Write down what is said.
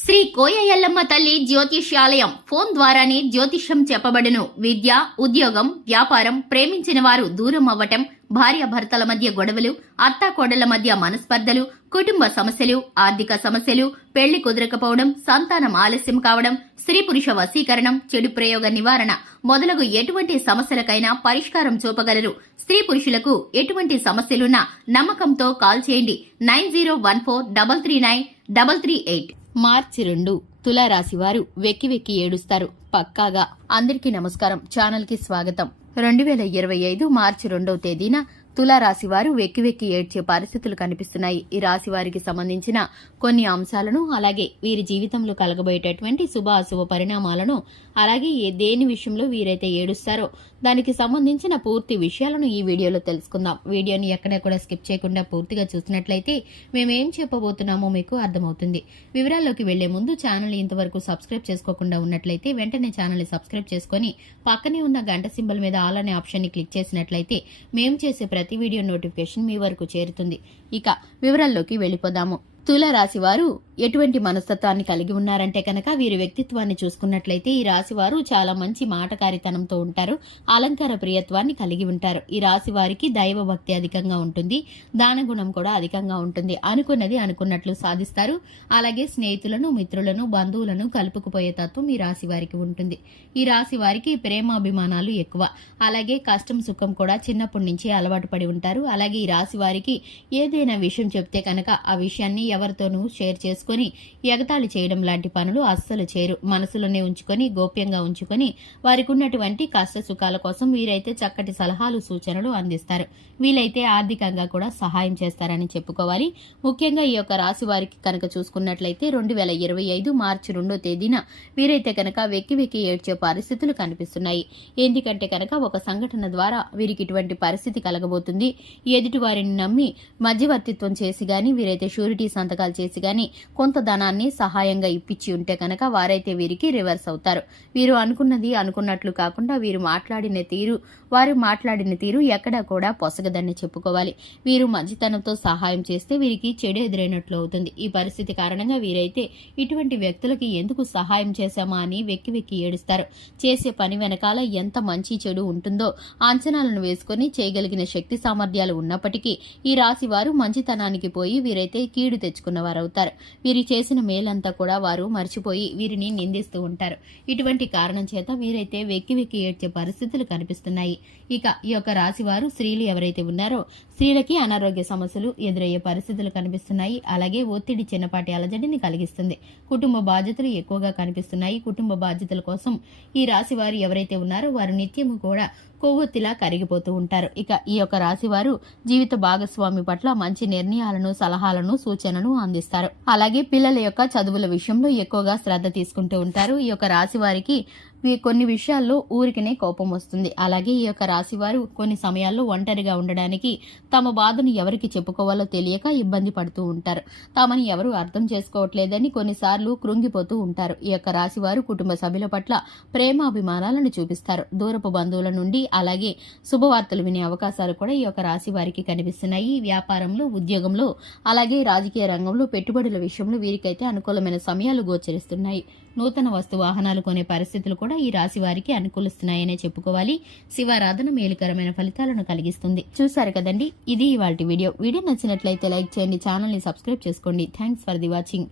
శ్రీ కోయ ఎల్లమ్మ తల్లి జ్యోతిష్యాలయం ఫోన్ ద్వారానే జ్యోతిష్యం చెప్పబడును. విద్య, ఉద్యోగం, వ్యాపారం, ప్రేమించిన వారు దూరం అవ్వటం, భార్యాభర్తల మధ్య గొడవలు, అత్తాకోడళ్ల మధ్య మనస్పర్ధలు, కుటుంబ సమస్యలు, ఆర్థిక సమస్యలు, పెళ్లి కుదరకపోవడం, సంతానం ఆలస్యం కావడం, స్త్రీ పురుష వశీకరణం, చెడు ప్రయోగ నివారణ మొదలగు ఎటువంటి సమస్యలకైనా పరిష్కారం చూపగలరు. స్త్రీ పురుషులకు ఎటువంటి సమస్యలున్నా నమ్మకంతో కాల్ చేయండి. 9014339338. మార్చి 2 తులారాశి వారు వెక్కి వెక్కి ఏడుస్తారు పక్కాగా. అందరికీ నమస్కారం, ఛానల్ కి స్వాగతం. 2025 మార్చి 2వ తేదీన తులారాశి వారు వెక్కి వెక్కి ఏడ్చే పరిస్థితులు కనిపిస్తున్నాయి. ఈ రాశి వారికి సంబంధించిన కొన్ని అంశాలను, అలాగే వీరి జీవితంలో కలగబోయేటటువంటి శుభ అశుభ పరిణామాలను, అలాగే దేని విషయంలో వీరైతే ఏడుస్తారో దానికి సంబంధించిన పూర్తి విషయాలను ఈ వీడియోలో తెలుసుకుందాం. వీడియోని ఎక్కడా కూడా స్కిప్ చేయకుండా పూర్తిగా చూసినట్లయితే మేమేం చెప్పబోతున్నామో మీకు అర్థమవుతుంది. వివరాల్లోకి వెళ్లే ముందు ఛానల్ ఇంతవరకు సబ్స్క్రైబ్ చేసుకోకుండా ఉన్నట్లయితే వెంటనే ఛానల్ ని సబ్స్క్రైబ్ చేసుకుని పక్కనే ఉన్న గంట సింబల్ మీద ఆల్ అనే ఆప్షన్ ని క్లిక్ చేసినట్లయితే మేము చేసే ప్రతి వీడియో నోటిఫికేషన్ మీ వరకు చేరుతుంది. ఇక వివరాల్లోకి వెళ్లిపోదాము. తులారాశి వారు ఎటువంటి మనస్తత్వాన్ని కలిగి ఉన్నారంటే కనుక వీరి వ్యక్తిత్వాన్ని చూసుకున్నట్లయితే ఈ రాశి వారు చాలా మంచి మాటకారితనంతో ఉంటారు. అలంకార ప్రియత్వాన్ని కలిగి ఉంటారు. ఈ రాశి వారికి దైవ భక్తి అధికంగా ఉంటుంది. దాన గుణం కూడా అధికంగా ఉంటుంది. అనుకున్నది అనుకున్నట్లు సాధిస్తారు. అలాగే స్నేహితులను, మిత్రులను, బంధువులను కలుపుకుపోయే తత్వం ఈ రాశి వారికి ఉంటుంది. ఈ రాశి వారికి ప్రేమాభిమానాలు ఎక్కువ. అలాగే కష్టం సుఖం కూడా చిన్నప్పటి నుంచి అలవాటు పడి ఉంటారు. అలాగే ఈ రాశి వారికి ఏదైనా విషయం చెప్తే కనుక ఆ విషయాన్ని ఎవరితోనూ షేర్ చేసుకుని ఎగతాళి చేయడం లాంటి పనులు అస్సలు చేయరు. మనసులోనే ఉంచుకొని, గోప్యంగా ఉంచుకొని వారికి ఉన్నటువంటి కష్ట సుఖాల కోసం వీరైతే చక్కటి సలహాలు, సూచనలు అందిస్తారు. వీలైతే ఆర్థికంగా కూడా సహాయం చేస్తారని చెప్పుకోవాలి. ముఖ్యంగా ఈ యొక్క రాశి వారికి కనుక చూసుకున్నట్లయితే 2025 మార్చి 2వ తేదీన వీరైతే కనుక వెక్కి వెక్కి ఏడ్చే పరిస్థితులు కనిపిస్తున్నాయి. ఎందుకంటే కనుక ఒక సంఘటన ద్వారా వీరికి ఇటువంటి పరిస్థితి కలగబోతుంది. ఎదుటి వారిని నమ్మి మధ్యవర్తిత్వం చేసి గాని, వీరైతే షూరిటీ సంతకాలు చేసి గాని కొంత ధనాన్ని సహాయంగా ఇప్పించి ఉంటే కనుక వారైతే వీరికి రివర్స్ అవుతారు. వీరు అనుకున్నది అనుకున్నట్లు కాకుండా వారు మాట్లాడిన తీరు ఎక్కడా కూడా పొసగదని చెప్పుకోవాలి. వీరు మంచితనంతో సహాయం చేస్తే వీరికి చెడు ఎదురైనట్లు అవుతుంది. ఈ పరిస్థితి కారణంగా వీరైతే ఇటువంటి వ్యక్తులకి ఎందుకు సహాయం చేశామా అని వెక్కి వెక్కి ఏడుస్తారు. చేసే పని వెనకాల ఎంత మంచి చెడు ఉంటుందో అంచనాలను వేసుకుని చేయగలిగిన శక్తి సామర్థ్యాలు ఉన్నప్పటికీ ఈ రాశి వారు మంచితనానికి పోయి వీరైతే కీడు తెచ్చుకున్నవారవుతారు. వీరి చేసిన మేలంతా కూడా వారు మర్చిపోయి వీరిని నిందిస్తూ ఉంటారు. ఇటువంటి కారణం చేత వీరైతే వెక్కి వెక్కి ఏడ్చే పరిస్థితులు కనిపిస్తున్నాయి. ఇక ఈ యొక్క రాశి వారు స్త్రీలు ఎవరైతే ఉన్నారో స్త్రీలకి అనారోగ్య సమస్యలు ఎదురయ్యే పరిస్థితులు కనిపిస్తున్నాయి. అలాగే ఒత్తిడి చిన్నపాటి అలజడిని కలిగిస్తుంది. కుటుంబ బాధ్యతలు ఎక్కువగా కనిపిస్తున్నాయి. కుటుంబ బాధ్యతల కోసం ఈ రాశి వారు ఎవరైతే ఉన్నారో వారు నిత్యము కూడా కొవ్వొత్తిలా కరిగిపోతూ ఉంటారు. ఇక ఈ యొక్క రాశి వారు జీవిత భాగస్వామి పట్ల మంచి నిర్ణయాలను, సలహాలను, సూచనలను అందిస్తారు. అలాగే పిల్లల యొక్క చదువుల విషయంలో ఎక్కువగా శ్రద్ధ తీసుకుంటూ ఉంటారు. ఈ యొక్క రాశి వారికి కొన్ని విషయాల్లో ఊరికనే కోపం వస్తుంది. అలాగే ఈ యొక్క రాశి వారు కొన్ని సమయాల్లో ఒంటరిగా ఉండడానికి, తమ బాధను ఎవరికి చెప్పుకోవాలో తెలియక ఇబ్బంది పడుతూ ఉంటారు. తమని ఎవరు అర్థం చేసుకోవట్లేదని కొన్నిసార్లు కృంగిపోతూ ఉంటారు. ఈ యొక్క రాశి వారు కుటుంబ సభ్యుల పట్ల ప్రేమాభిమానాలను చూపిస్తారు. దూరపు బంధువుల నుండి అలాగే శుభవార్తలు వినే అవకాశాలు కూడా ఈ యొక్క రాశి వారికి కనిపిస్తున్నాయి. వ్యాపారంలో, ఉద్యోగంలో, అలాగే రాజకీయ రంగంలో, పెట్టుబడుల విషయంలో వీరికైతే అనుకూలమైన సమయాలు గోచరిస్తున్నాయి. నూతన వస్తు వాహనాలు కొనే పరిస్థితులు కూడా ఈ రాశి వారికి అనుకూలిస్తున్నాయనే చెప్పుకోవాలి. శివారాధన మేలుకరమైన ఫలితాలను కలిగిస్తుంది. చూశారు కదండి, ఇది ఇవాల్టి వీడియో. వీడియో నచ్చినట్లయితే లైక్ చేయండి, ఛానల్ ని సబ్స్క్రైబ్ చేసుకోండి. Thanks for the watching.